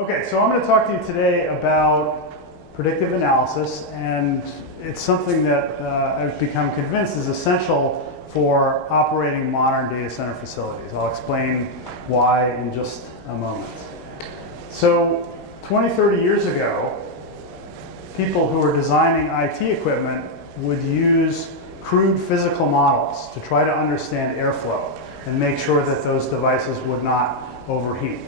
Okay, so I'm going to talk to you today about predictive analysis, and it's something that I've become convinced is essential for operating modern data center facilities. I'll explain why in just a moment. So 20, 30 years ago, people who were designing IT equipment would use crude physical models to try to understand airflow and make sure that those devices would not overheat.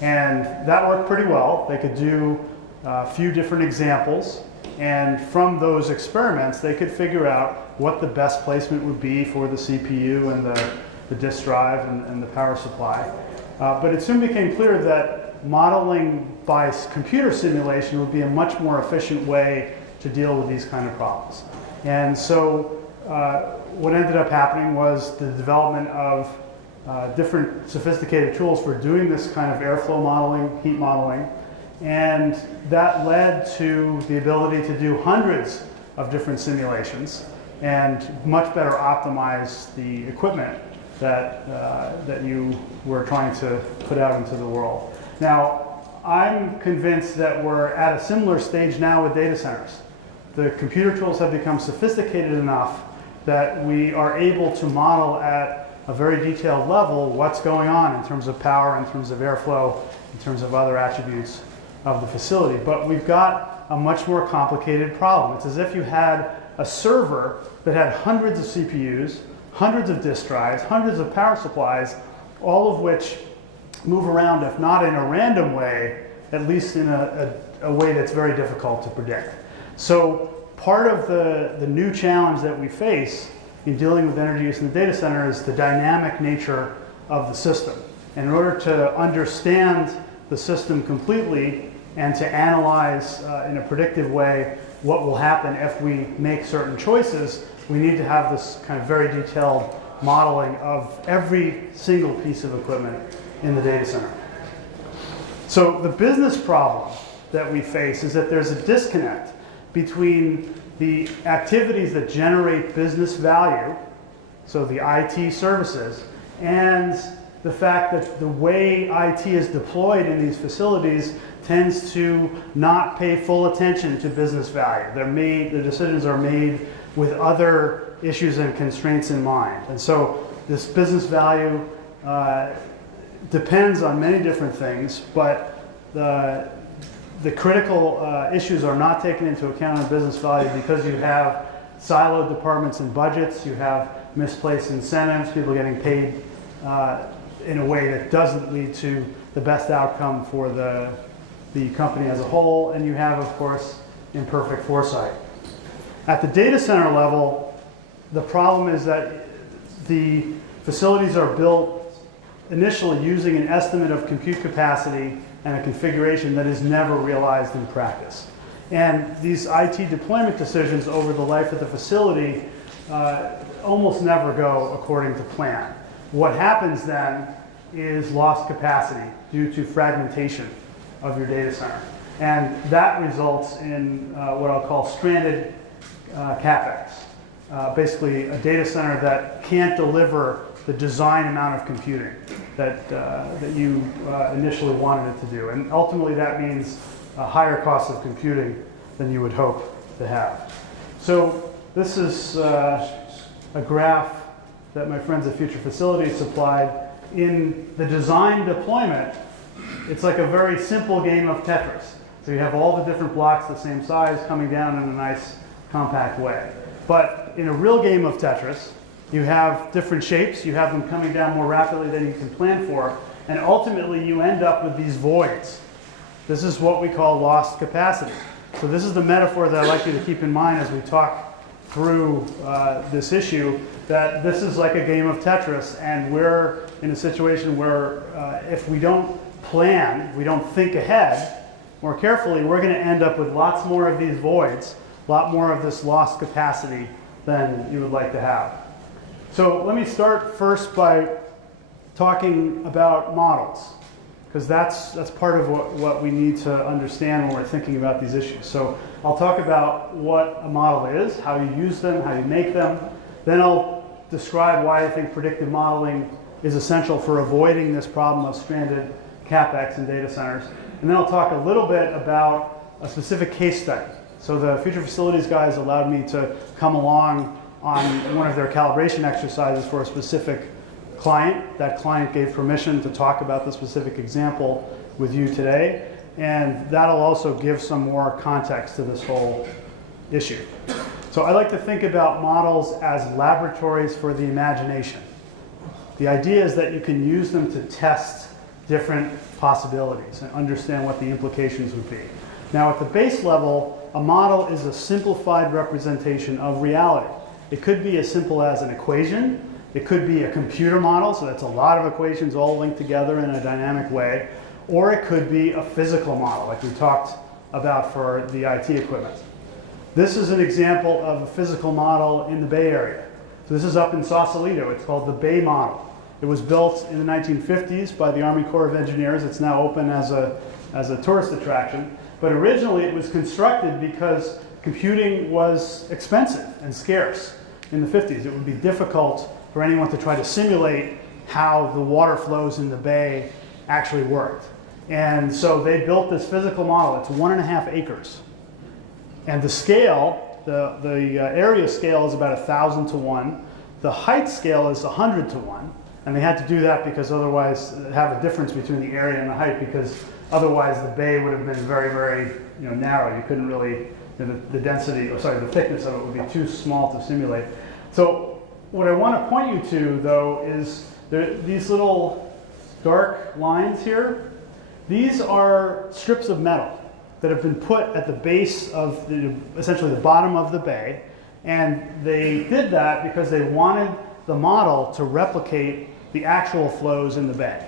And that worked pretty well. They could do a few different examples, and from those experiments they could figure out what the best placement would be for the CPU and the disk drive and the power supply. But it soon became clear that modeling by computer simulation would be a much more efficient way to deal with these kind of problems. And so what ended up happening was the development of different sophisticated tools for doing this kind of airflow modeling, heat modeling, and that led to the ability to do hundreds of different simulations and much better optimize the equipment that you were trying to put out into the world. Now, I'm convinced that we're at a similar stage now with data centers. The computer tools have become sophisticated enough that we are able to model at a very detailed level what's going on in terms of power, in terms of airflow, in terms of other attributes of the facility. But we've got a much more complicated problem. It's as if you had a server that had hundreds of CPUs, hundreds of disk drives, hundreds of power supplies, all of which move around, if not in a random way, at least in a way that's very difficult to predict. So part of the new challenge that we face in dealing with energy use in the data center is the dynamic nature of the system. And in order to understand the system completely and to analyze in a predictive way what will happen if we make certain choices, we need to have this kind of very detailed modeling of every single piece of equipment in the data center. So the business problem that we face is that there's a disconnect between the activities that generate business value, so the IT services, and the fact that the way IT is deployed in these facilities tends to not pay full attention to business value. The decisions are made with other issues and constraints in mind. And so this business value depends on many different things, but the critical issues are not taken into account in business value because you have siloed departments and budgets, you have misplaced incentives, people getting paid in a way that doesn't lead to the best outcome for the company as a whole, and you have, of course, imperfect foresight. At the data center level, the problem is that the facilities are built initially using an estimate of compute capacity and a configuration that is never realized in practice. And these IT deployment decisions over the life of the facility almost never go according to plan. What happens then is lost capacity due to fragmentation of your data center. And that results in what I'll call stranded CapEx. Basically a data center that can't deliver the design amount of computing that you initially wanted it to do. And ultimately that means a higher cost of computing than you would hope to have. So this is a graph that my friends at FutureFacilities supplied. In the design deployment, it's like a very simple game of Tetris. So you have all the different blocks the same size coming down in a nice compact way. But in a real game of Tetris, you have different shapes, you have them coming down more rapidly than you can plan for, and ultimately you end up with these voids. This is what we call lost capacity. So this is the metaphor that I'd like you to keep in mind as we talk through this issue, that this is like a game of Tetris, and we're in a situation where if we don't plan, we don't think ahead more carefully, we're going to end up with lots more of these voids, a lot more of this lost capacity than you would like to have. So let me start first by talking about models, because that's part of what we need to understand when we're thinking about these issues. So I'll talk about what a model is, how you use them, how you make them. Then I'll describe why I think predictive modeling is essential for avoiding this problem of stranded CapEx in data centers. And then I'll talk a little bit about a specific case study. So the Future Facilities guys allowed me to come along on one of their calibration exercises for a specific client. That client gave permission to talk about the specific example with you today. And that'll also give some more context to this whole issue. So I like to think about models as laboratories for the imagination. The idea is that you can use them to test different possibilities and understand what the implications would be. Now at the base level, a model is a simplified representation of reality. It could be as simple as an equation. It could be a computer model, so that's a lot of equations all linked together in a dynamic way. Or it could be a physical model, like we talked about for the IT equipment. This is an example of a physical model in the Bay Area. So this is up in Sausalito. It's called the Bay Model. It was built in the 1950s by the Army Corps of Engineers. It's now open as a tourist attraction. But originally it was constructed because computing was expensive and scarce in the 50s. It would be difficult for anyone to try to simulate how the water flows in the bay actually worked. And so they built this physical model. It's 1.5 acres. And the scale, the area scale is about 1,000 to 1. The height scale is 100 to 1. And they had to do that because otherwise have a difference between the area and the height, because otherwise the bay would have been very, very narrow. You couldn't really, the density, or sorry, the thickness of it would be too small to simulate. So what I want to point you to, though, is these little dark lines here. These are strips of metal that have been put at the base of essentially the bottom of the bay. And they did that because they wanted the model to replicate the actual flows in the bay.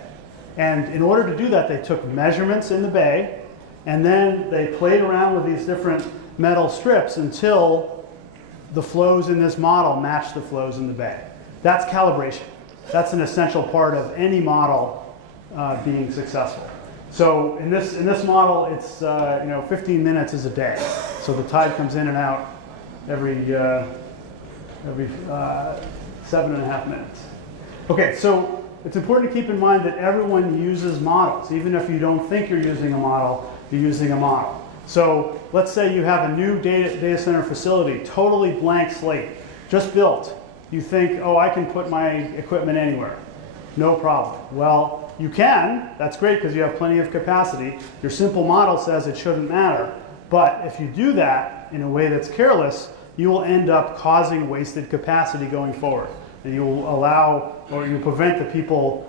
And in order to do that, they took measurements in the bay, and then they played around with these different metal strips until the flows in this model matched the flows in the bay. That's calibration. That's an essential part of any model being successful. So in this model, it's 15 minutes is a day. So the tide comes in and out every 7.5 minutes. Okay, so it's important to keep in mind that everyone uses models. Even if you don't think you're using a model, you're using a model. So let's say you have a new data center facility, totally blank slate, just built. You think, oh, I can put my equipment anywhere. No problem. Well, you can. That's great because you have plenty of capacity. Your simple model says it shouldn't matter. But if you do that in a way that's careless, you will end up causing wasted capacity going forward. And you will allow, or you prevent the people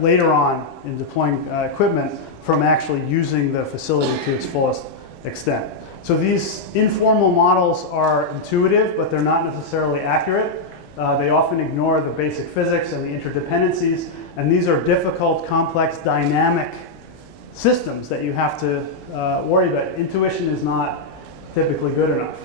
later on in deploying equipment from actually using the facility to its fullest extent. So these informal models are intuitive, but they're not necessarily accurate. They often ignore the basic physics and the interdependencies, and these are difficult, complex, dynamic systems that you have to worry about. Intuition is not typically good enough.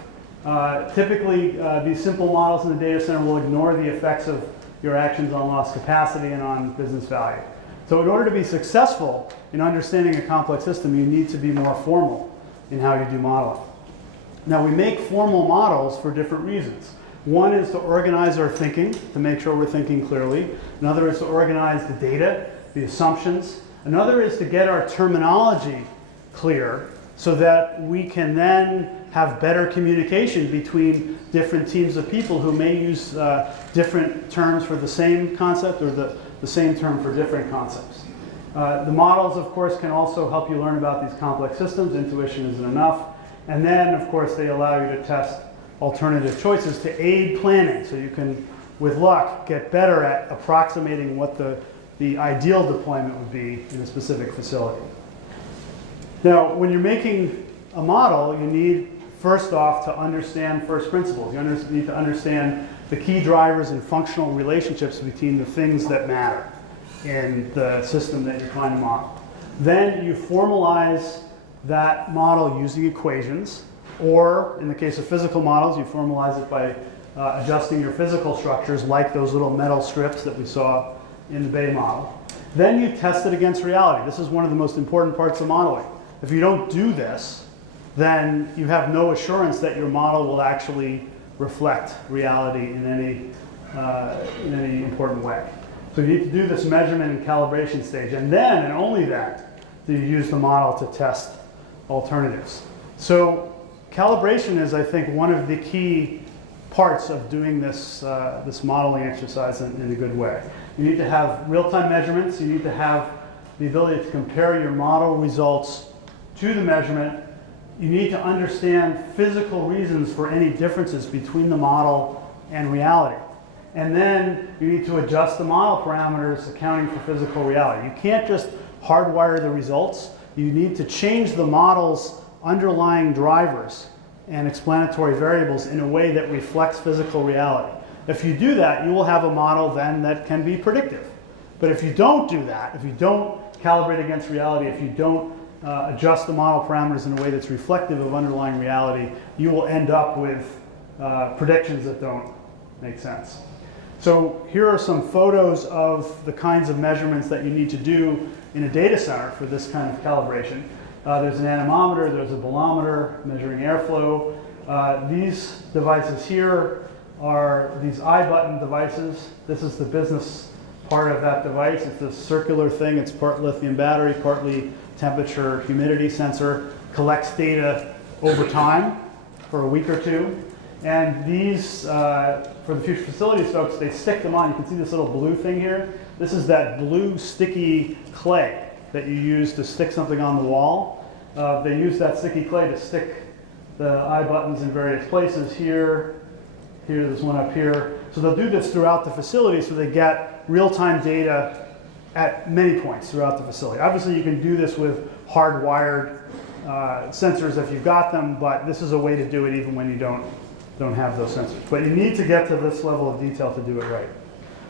Typically, these simple models in the data center will ignore the effects of your actions on lost capacity and on business value. So in order to be successful in understanding a complex system, you need to be more formal in how you do modeling. Now, we make formal models for different reasons. One is to organize our thinking, to make sure we're thinking clearly. Another is to organize the data, the assumptions. Another is to get our terminology clear so that we can then have better communication between different teams of people who may use different terms for the same concept or the same term for different concepts. The models, of course, can also help you learn about these complex systems. Intuition isn't enough. And then, of course, they allow you to test alternative choices to aid planning, so you can, with luck, get better at approximating what the ideal deployment would be in a specific facility. Now, when you're making a model, you need, first off, to understand first principles. You need to understand the key drivers and functional relationships between the things that matter in the system that you're trying to model. Then you formalize that model using equations, or in the case of physical models, you formalize it by adjusting your physical structures, like those little metal strips that we saw in the Bay model. Then you test it against reality. This is one of the most important parts of modeling. If you don't do this, then you have no assurance that your model will actually reflect reality in any important way. So you need to do this measurement and calibration stage, and then, and only then, you use the model to test alternatives. So calibration is, I think, one of the key parts of doing this, this modeling exercise in a good way. You need to have real-time measurements. You need to have the ability to compare your model results to the measurement. You need to understand physical reasons for any differences between the model and reality. And then you need to adjust the model parameters accounting for physical reality. You can't just hardwire the results. You need to change the model's underlying drivers and explanatory variables in a way that reflects physical reality. If you do that, you will have a model then that can be predictive. But if you don't do that, if you don't calibrate against reality, if you don't adjust the model parameters in a way that's reflective of underlying reality, you will end up with predictions that don't make sense. So here are some photos of the kinds of measurements that you need to do in a data center for this kind of calibration. There's an anemometer, there's a bolometer measuring airflow. These devices here are these I-button devices. This is the business part of that device. It's a circular thing. It's part lithium battery, partly temperature, humidity sensor, collects data over time for a week or two. And these, for the FutureFacilities folks, they stick them on. You can see this little blue thing here. This is that blue sticky clay that you use to stick something on the wall. They use that sticky clay to stick the I buttons in various places. Here, there's one up here. So they'll do this throughout the facility so they get real-time data at many points throughout the facility. Obviously, you can do this with hardwired sensors if you've got them, but this is a way to do it even when you don't have those sensors. But you need to get to this level of detail to do it right.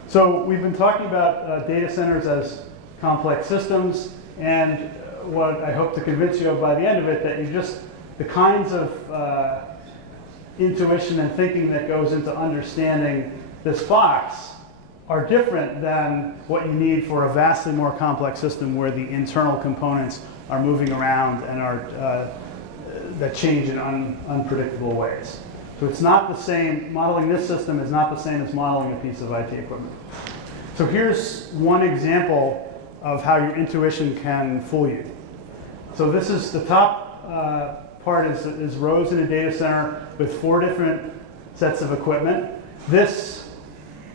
So we've been talking about data centers as complex systems, and what I hope to convince you of by the end of it, that you just, the kinds of intuition and thinking that goes into understanding this box are different than what you need for a vastly more complex system where the internal components are moving around and are that change in unpredictable ways. So it's not the same, modeling this system is not the same as modeling a piece of IT equipment. So here's one example of how your intuition can fool you. So this is the top part is rows in a data center with 4 different sets of equipment. This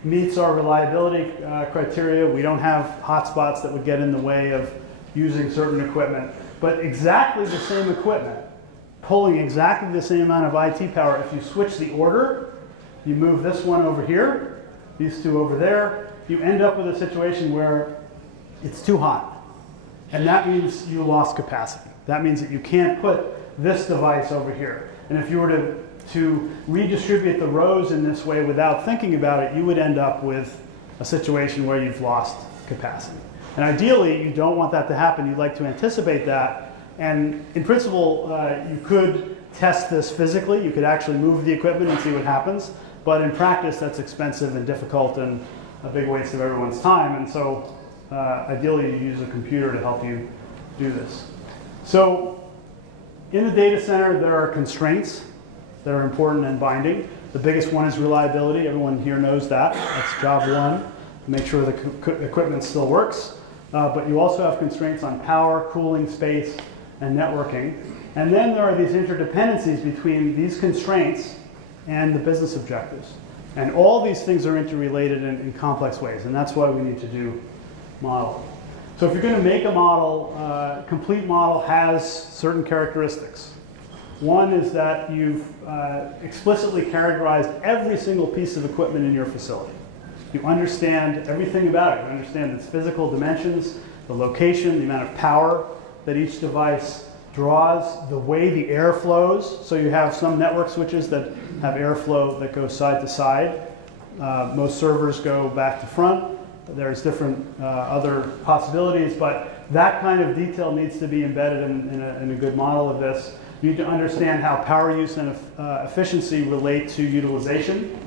meets our reliability criteria. We don't have hotspots that would get in the way of using certain equipment, but exactly the same equipment, pulling exactly the same amount of IT power. If you switch the order, you move this one over here, these two over there, you end up with a situation where it's too hot. And that means you lost capacity. That means that you can't put this device over here. And if you were to redistribute the rows in this way without thinking about it, you would end up with a situation where you've lost capacity. And ideally, you don't want that to happen. You'd like to anticipate that. And in principle, you could test this physically. You could actually move the equipment and see what happens. But in practice, that's expensive and difficult and a big waste of everyone's time. And so ideally, you use a computer to help you do this. So in the data center, there are constraints that are important and binding. The biggest one is reliability. Everyone here knows that. That's job one, to make sure the equipment still works. But you also have constraints on power, cooling, space, and networking. And then there are these interdependencies between these constraints and the business objectives. And all these things are interrelated in complex ways, and that's why we need to do modeling. So if you're going to make a model, complete model has certain characteristics. One is that you've explicitly characterized every single piece of equipment in your facility. You understand everything about it. You understand its physical dimensions, the location, the amount of power that each device draws, the way the air flows. So you have some network switches that have airflow that goes side to side. Most servers go back to front. There's different other possibilities, but that kind of detail needs to be embedded in a good model of this. You need to understand how power use and efficiency relate to utilization.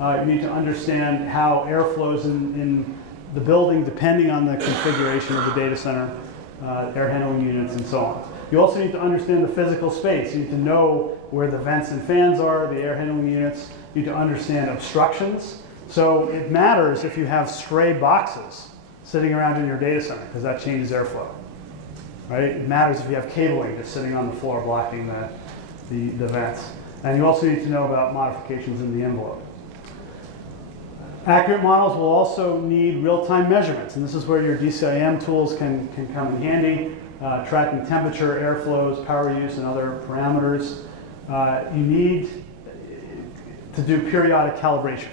You need to understand how air flows in the building depending on the configuration of the data center, air handling units, and so on. You also need to understand the physical space. You need to know where the vents and fans are, the air handling units. You need to understand obstructions. So it matters if you have stray boxes sitting around in your data center, because that changes airflow. right? It matters if you have cabling just sitting on the floor blocking the vents. And you also need to know about modifications in the envelope. Accurate models will also need real-time measurements, and this is where your DCIM tools can come in handy, tracking temperature, airflows, power use, and other parameters. You need to do periodic calibration.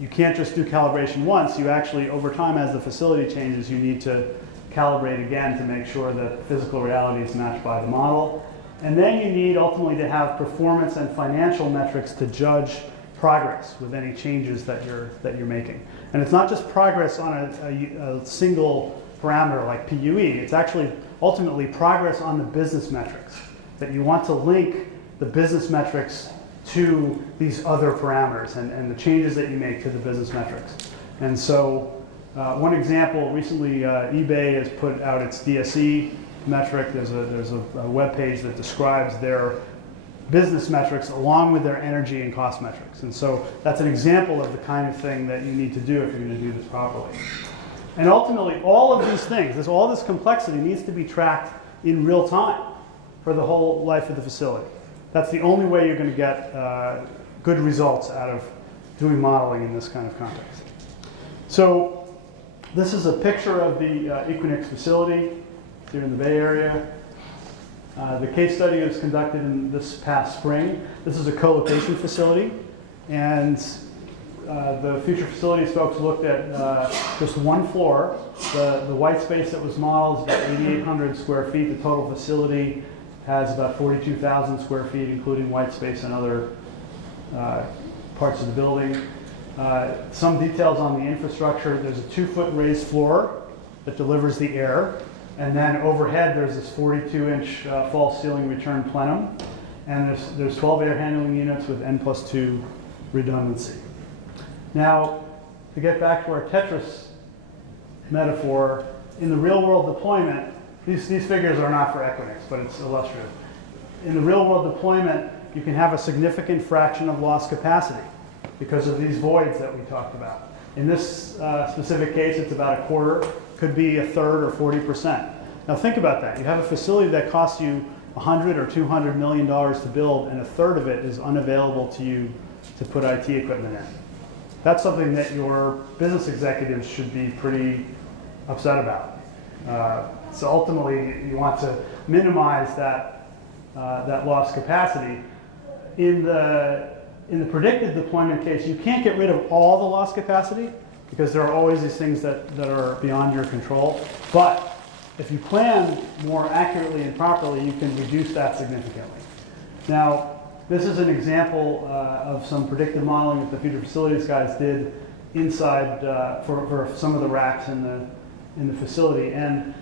You can't just do calibration once. You actually, over time, as the facility changes, you need to calibrate again to make sure that physical reality is matched by the model. And then you need ultimately to have performance and financial metrics to judge progress with any changes that you're making. And it's not just progress on a single parameter like PUE. It's actually ultimately progress on the business metrics, that you want to link the business metrics to these other parameters and the changes that you make to the business metrics. And so one example, recently eBay has put out its DSE metric. There's a web page that describes their business metrics along with their energy and cost metrics. And so that's an example of the kind of thing that you need to do if you're going to do this properly. And ultimately, all of these things, all this complexity needs to be tracked in real time for the whole life of the facility. That's the only way you're going to get good results out of doing modeling in this kind of context. So this is a picture of the Equinix facility here in the Bay Area. The case study was conducted in this past spring. This is a co-location facility, and the FutureFacilities folks looked at just one floor. The white space that was modeled is about 8,800 square feet. The total facility has about 42,000 square feet, including white space and other parts of the building. Some details on the infrastructure. There's a 2-foot raised floor that delivers the air. And then overhead, there's this 42-inch false ceiling return plenum. And there's 12 air handling units with N+2 redundancy. Now, to get back to our Tetris metaphor, in the real-world deployment, these figures are not for Equinix, but it's illustrative. In the real-world deployment, you can have a significant fraction of lost capacity because of these voids that we talked about. In this specific case, it's about a quarter. Could be a third or 40%. Now think about that. You have a facility that costs you $100 or $200 million to build, and a third of it is unavailable to you to put IT equipment in. That's something that your business executives should be pretty upset about. So ultimately, you want to minimize that lost capacity. In the predicted deployment case, you can't get rid of all the lost capacity, because there are always these things that are beyond your control. But if you plan more accurately and properly, you can reduce that significantly. Now, this is an example of some predictive modeling that the FutureFacilities guys did inside for some of the racks in the facility. And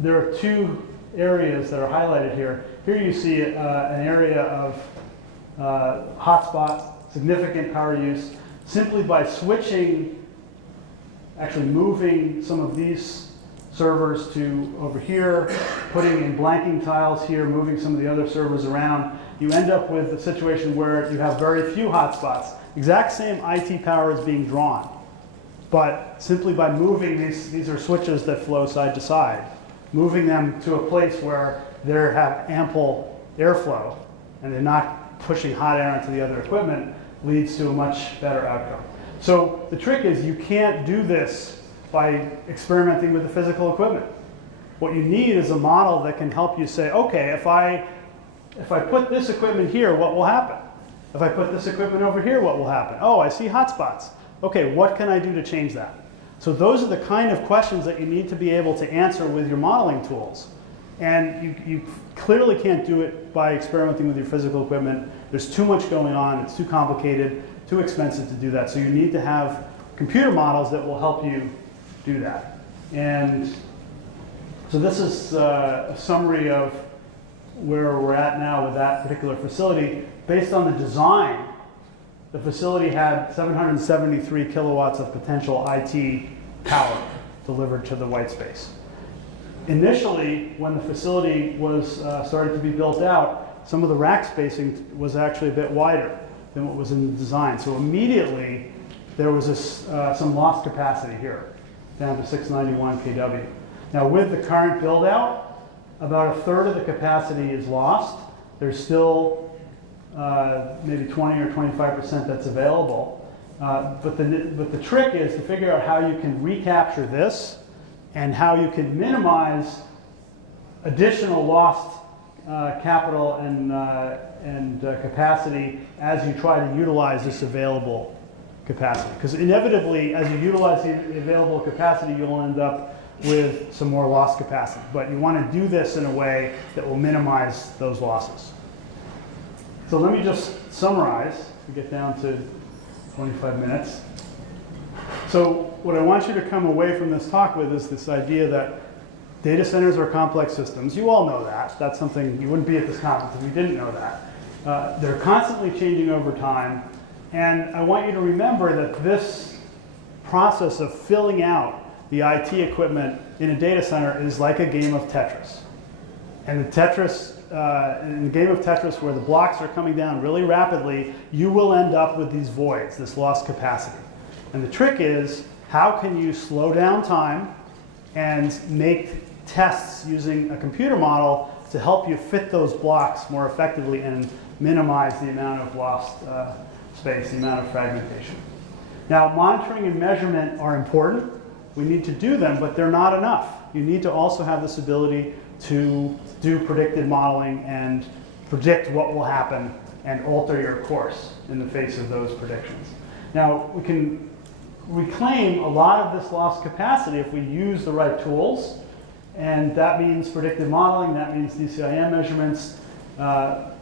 there are two areas that are highlighted here. Here you see an area of hotspot, significant power use, simply by switching, actually moving some of these servers to over here, putting in blanking tiles here, moving some of the other servers around. You end up with a situation where you have very few hotspots. Exact same IT power is being drawn, but simply by moving these are switches that flow side to side, moving them to a place where they have ample airflow and they're not pushing hot air into the other equipment leads to a much better outcome. So the trick is you can't do this by experimenting with the physical equipment. What you need is a model that can help you say, okay, if I put this equipment here, what will happen? If I put this equipment over here, what will happen? Oh, I see hotspots. Okay, what can I do to change that? So those are the kind of questions that you need to be able to answer with your modeling tools. And you clearly can't do it by experimenting with your physical equipment. There's too much going on. It's too complicated, too expensive to do that. So you need to have computer models that will help you do that. And so this is a summary of where we're at now with that particular facility. Based on the design, the facility had 773 kilowatts of potential IT power delivered to the white space. Initially, when the facility was started to be built out, some of the rack spacing was actually a bit wider than what was in the design. So immediately, there was some lost capacity here, down to 691 kW. Now with the current build out, about a third of the capacity is lost. There's still maybe 20 or 25% that's available. But the trick is to figure out how you can recapture this and how you can minimize additional lost capital and capacity as you try to utilize this available capacity. Because inevitably, as you utilize the available capacity, you'll end up with some more lost capacity. But you want to do this in a way that will minimize those losses. So let me just summarize. We get down to 25 minutes. So what I want you to come away from this talk with is this idea that data centers are complex systems. You all know that. That's something, you wouldn't be at this conference if you didn't know that. They're constantly changing over time. And I want you to remember that this process of filling out the IT equipment in a data center is like a game of Tetris. And the Tetris, in the game of Tetris where the blocks are coming down really rapidly, you will end up with these voids, this lost capacity. And the trick is, how can you slow down time and make tests using a computer model to help you fit those blocks more effectively and minimize the amount of lost space, the amount of fragmentation. Now, monitoring and measurement are important. We need to do them, but they're not enough. You need to also have this ability to do predictive modeling and predict what will happen and alter your course in the face of those predictions. Now, we can reclaim a lot of this lost capacity if we use the right tools, and that means predictive modeling, that means DCIM measurements,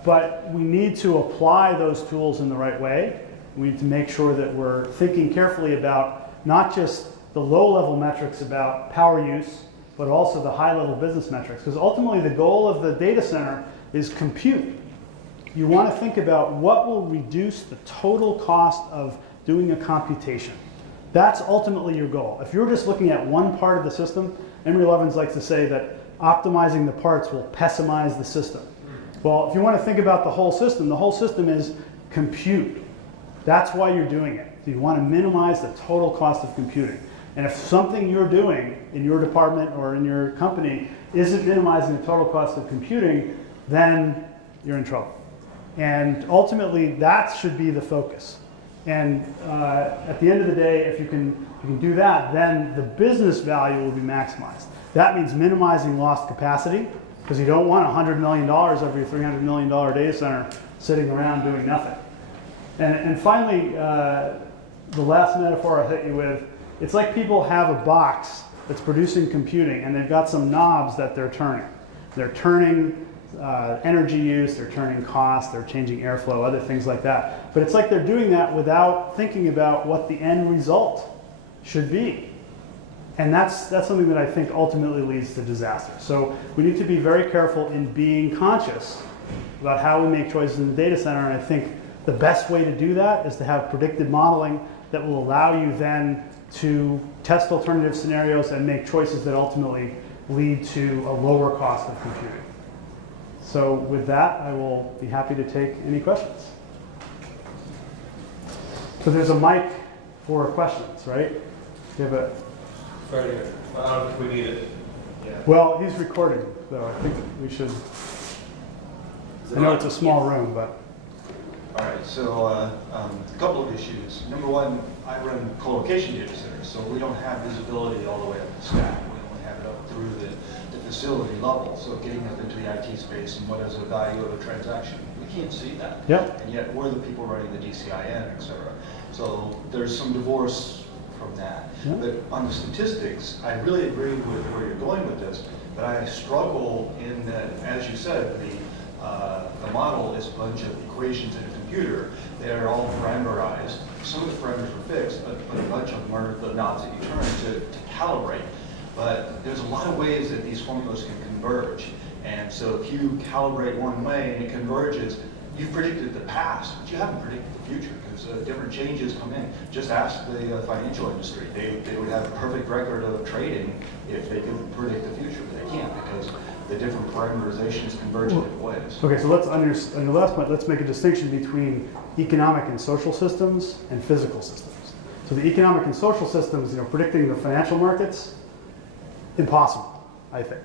but we need to apply those tools in the right way. We need to make sure that we're thinking carefully about not just the low-level metrics about power use, but also the high-level business metrics, because ultimately the goal of the data center is compute. You want to think about what will reduce the total cost of doing a computation. That's ultimately your goal. If you're just looking at one part of the system, Emory Levins likes to say that optimizing the parts will pessimize the system. Well, if you want to think about the whole system is compute. That's why you're doing it. So you want to minimize the total cost of computing. And if something you're doing in your department or in your company isn't minimizing the total cost of computing, then you're in trouble. And ultimately, that should be the focus. And at the end of the day, if you can do that, then the business value will be maximized. That means minimizing lost capacity, because you don't want $100 million of your $300 million data center sitting around doing nothing. And finally, the last metaphor I'll hit you with, it's like people have a box that's producing computing, and they've got some knobs that they're turning. They're turning energy use, they're turning cost, they're changing airflow, other things like that. But it's like they're doing that without thinking about what the end result should be. And that's something that I think ultimately leads to disaster. So we need to be very careful in being conscious about how we make choices in the data center, and I think the best way to do that is to have predictive modeling that will allow you then to test alternative scenarios and make choices that ultimately lead to a lower cost of computing. So with that, I will be happy to take any questions. So there's a mic for questions, right? You have a... Right here. I don't think we need it. Yeah. Well, he's recording, so I think we should... I know it's a small room, but... All right, so a couple of issues. Number one, I run co-location data centers, so we don't have visibility all the way up the stack. We only have it up through the facility level. So getting up into the IT space and what is the value of a transaction, we can't see that. Yep. And yet we're the people running the DCIM, et cetera. So there's some divorce from that. Yep. But on the statistics, I really agree with where you're going with this, but I struggle in that, as you said, the model is a bunch of equations in a computer. They're all parameterized. Some of the parameters are fixed, but a bunch of them are the knobs that you turn to calibrate. But there's a lot of ways that these formulas can converge. And so if you calibrate one way and it converges, you've predicted the past, but you haven't predicted the future, because different changes come in. Just ask the financial industry. They would have a perfect record of trading if they could predict the future, but they can't, because the different parameterizations converge in different ways. Okay, so let's on the last point, let's make a distinction between economic and social systems and physical systems. So the economic and social systems, predicting the financial markets, impossible, I think.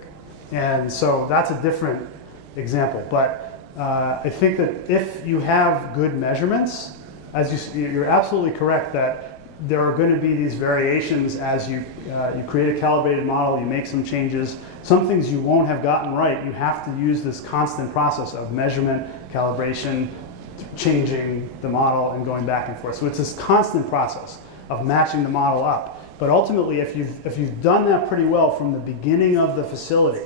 And so that's a different example. But I think that if you have good measurements, you're absolutely correct that there are going to be these variations as you create a calibrated model, you make some changes. Some things you won't have gotten right. You have to use this constant process of measurement, calibration, changing the model, and going back and forth. So it's this constant process of matching the model up. But ultimately, if you've done that pretty well from the beginning of the facility,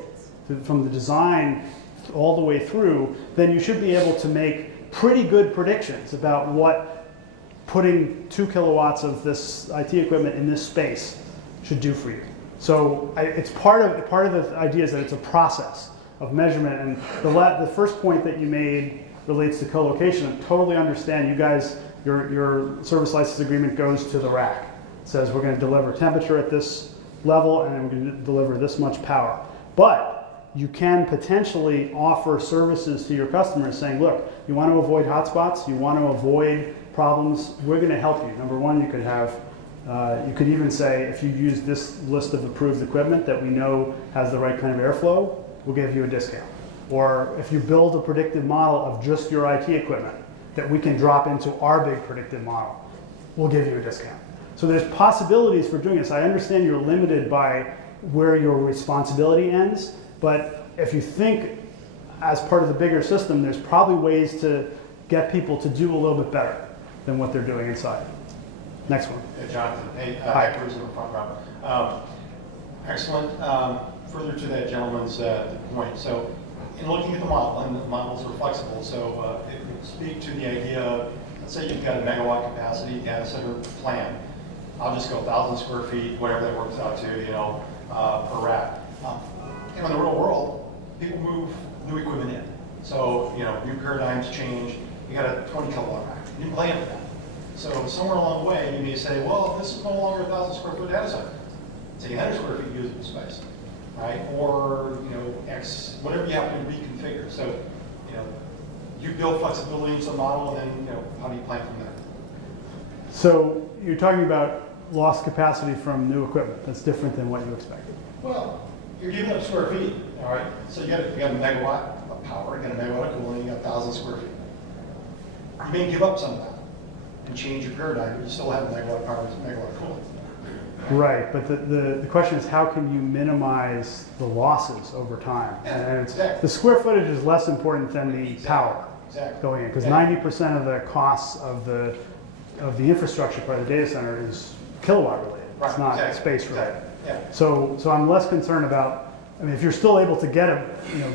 from the design all the way through, then you should be able to make pretty good predictions about what putting 2 kilowatts of this IT equipment in this space should do for you. So it's part of the idea is that it's a process of measurement. And the first point that you made relates to co-location. I totally understand. You guys, your service license agreement goes to the rack. It says we're going to deliver temperature at this level and we're going to deliver this much power. But you can potentially offer services to your customers saying, look, you want to avoid hotspots, you want to avoid problems, we're going to help you. Number one, you could even say, if you use this list of approved equipment that we know has the right kind of airflow, we'll give you a discount. Or if you build a predictive model of just your IT equipment that we can drop into our big predictive model, we'll give you a discount. So there's possibilities for doing this. I understand you're limited by where your responsibility ends, but if you think as part of the bigger system, there's probably ways to get people to do a little bit better than what they're doing inside. Next one. Hey, Jonathan. Hey, Hi. Bruce in the front row. Excellent. Further to that gentleman's point. So, in looking at the model, and the models are flexible, so it would speak to the idea, let's say you've got a megawatt capacity data center plan. I'll just go 1,000 square feet, whatever that works out to, per rack. In the real world, people move new equipment in. So, new paradigms change. You got a 20 kilowatt rack. You didn't plan for that. So somewhere along the way, you may say, well, this is no longer a 1,000 square foot data center. It's 800 square feet usable space, right? Or, X, whatever you have to reconfigure. So, you build flexibility into the model, and then, how do you plan from there? So you're talking about lost capacity from new equipment. That's different than what you expected. Well, you're giving up square feet, all right? So you got a megawatt of power, you got a megawatt of cooling, you got 1,000 square feet. You may give up some of that and change your paradigm, but you still have a megawatt power, megawatt cooling. Right, but the question is how can you minimize the losses over time? Yeah, and exactly. The square footage is less important than the power going in, because 90% of the costs of the infrastructure part of the data center is kilowatt related. Right, it's not exactly. space related. Yeah. So I'm less concerned about, if you're still able to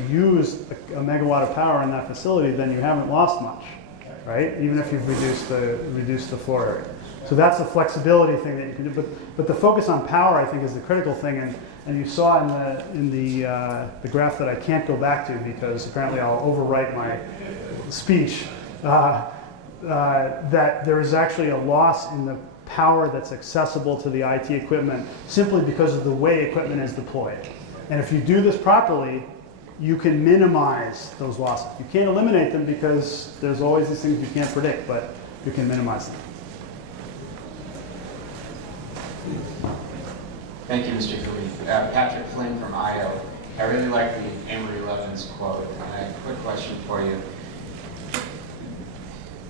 use a megawatt of power in that facility, then you haven't lost much, right? Even if you've reduced the floor area. So that's a flexibility thing that you can do. But the focus on power, I think, is the critical thing. And you saw in the graph that I can't go back to because apparently I'll overwrite my speech, that there is actually a loss in the power that's accessible to the IT equipment simply because of the way equipment is deployed. And if you do this properly, you can minimize those losses. You can't eliminate them because there's always these things you can't predict, but you can minimize them. Thank you, Mr. Cooley. Patrick Flynn from IO. I really like the Amory Levin's quote, and I have a quick question for you.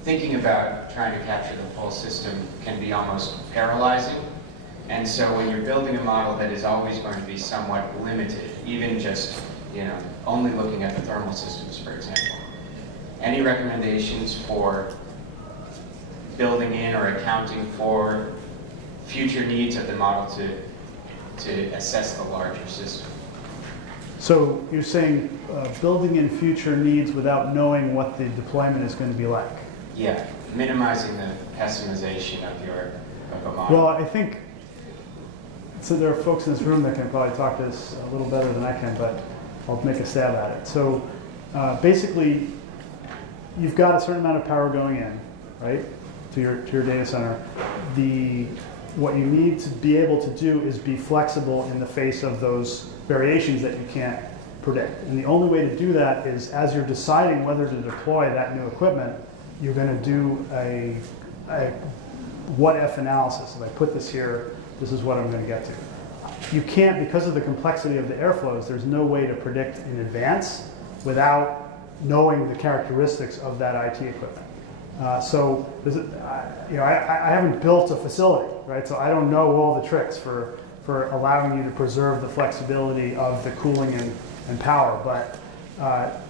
Thinking about trying to capture the full system can be almost paralyzing, and so when you're building a model that is always going to be somewhat limited, even just only looking at the thermal systems, for example, any recommendations for building in or accounting for future needs of the model to assess the larger system? So you're saying building in future needs without knowing what the deployment is going to be like? Yeah, minimizing the customization of a model. Well, I think, so there are folks in this room that can probably talk to this a little better than I can, but I'll make a stab at it. So basically, you've got a certain amount of power going in, right, to your data center. What you need to be able to do is be flexible in the face of those variations that you can't predict. And the only way to do that is as you're deciding whether to deploy that new equipment, you're going to do a what if analysis. If I put this here, this is what I'm going to get to. you can't, because of the complexity of the airflows, there's no way to predict in advance without knowing the characteristics of that IT equipment. So there's I haven't built a facility, right? So I don't know all the tricks for allowing you to preserve the flexibility of the cooling and power, but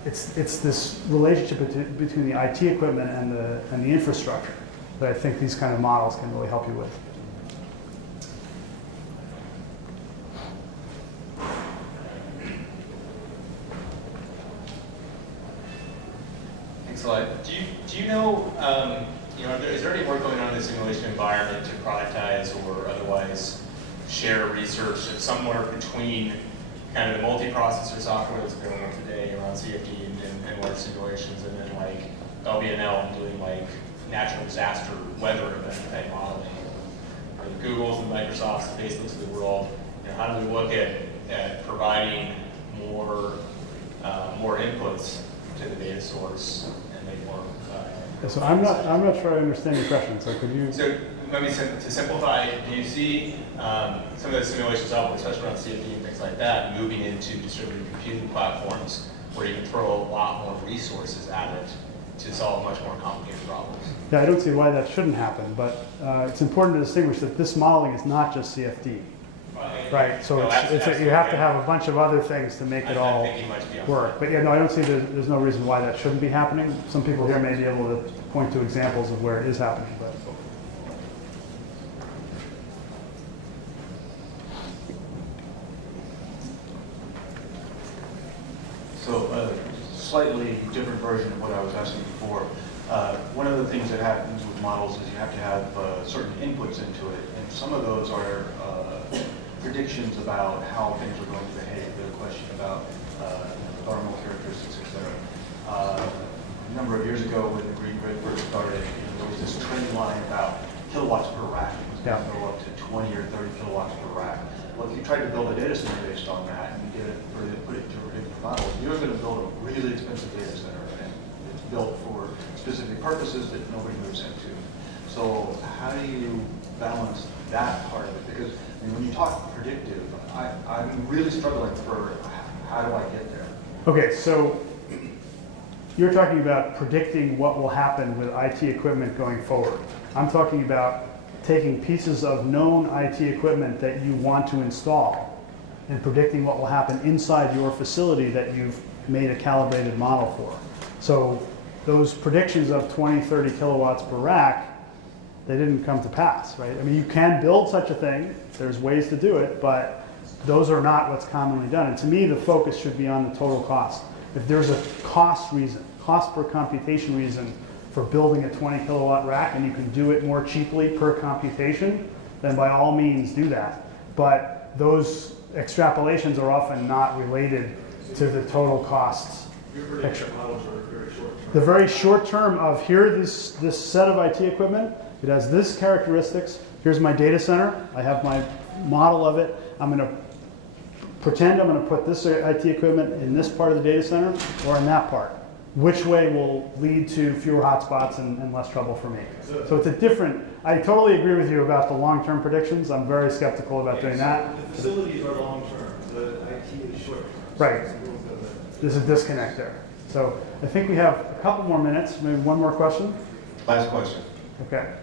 it's this relationship between the IT equipment and the infrastructure that I think these kind of models can really help you with. Thanks a lot. Do you know, is there any work going on in the simulation environment to productize or otherwise share research somewhere between kind of the multiprocessor software that's going on today around CFD and large simulations, and then like LBNL doing like natural disaster weather event type modeling? The Googles and Microsofts, the Facebooks of the world, how do we look at providing more inputs to the data source and make more? So I'm not sure I understand your question. So could you? So let me to simplify. Do you see some of the simulation software, especially around CFD and things like that, moving into distributed computing platforms where you can throw a lot more resources at it to solve much more complicated problems? Yeah, I don't see why that shouldn't happen, but it's important to distinguish that this modeling is not just CFD. Right, so No, you have to have a bunch of other things to make it all work. But yeah, no, I don't see there's no reason why that shouldn't be happening. Some people here may be able to point to examples of where it is happening, but. So slightly different version of what I was asking before. One of the things that happens with models is you have to have certain inputs into it, and some of those are predictions about how things are going to behave. There's a question about thermal characteristics, etc. A number of years ago, when the Green Grid first started, there was this trend line about kilowatts per rack. It was going to go up to 20 or 30 kilowatts per rack. Well, if you tried to build a data center based on that and you did it, or you put it to a predictive model, you're going to build a really expensive data center, and it's built for specific purposes that nobody moves into. So how do you balance that part of it? Because when you talk predictive, I'm really struggling for how do I get there? Okay, so you're talking about predicting what will happen with IT equipment going forward. I'm talking about taking pieces of known IT equipment that you want to install and predicting what will happen inside your facility that you've made a calibrated model for. So those predictions of 20, 30 kilowatts per rack, they didn't come to pass, right? I mean, you can build such a thing. There's ways to do it, but those are not what's commonly done. And to me, the focus should be on the total cost. If there's a cost reason, cost per computation reason for building a 20 kilowatt rack, and you can do it more cheaply per computation, then by all means do that. But those extrapolations are often not related to the total costs picture. The very short term of here, this set of IT equipment, it has this characteristics. Here's my data center. I have my model of it. I'm going to pretend I'm going to put this IT equipment in this part of the data center or in that part. Which way will lead to fewer hotspots and less trouble for me? So it's a different, I totally agree with you about the long-term predictions. I'm very skeptical about doing that. The facilities are long-term, the IT is short-term. Right. There's a disconnect there. So I think we have a couple more minutes, maybe one more question. Last question. Okay.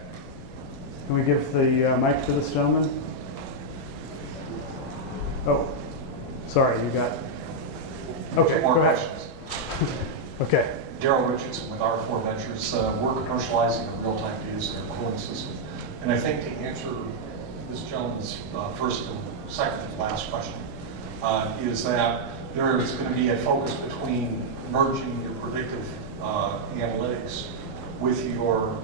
Can we give the mic to this gentleman? Oh, sorry, you got, okay, More go ahead. questions. Okay. Daryl Richardson with R4 Ventures. We're commercializing a real-time data center cooling system. And I think to answer this gentleman's first and second and last question is that there is going to be a focus between merging your predictive analytics with your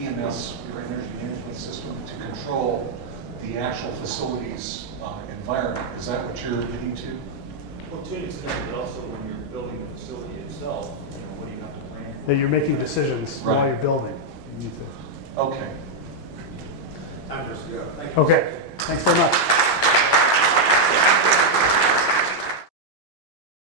EMS, your energy management system, to control the actual facility's environment. Is that what you're getting to? Well, to an extent, but also when you're building the facility itself, what do you have to plan for? That you're making decisions Right. while you're building. You need to. Okay. Time for us to go. Thank you. Okay, thanks very much.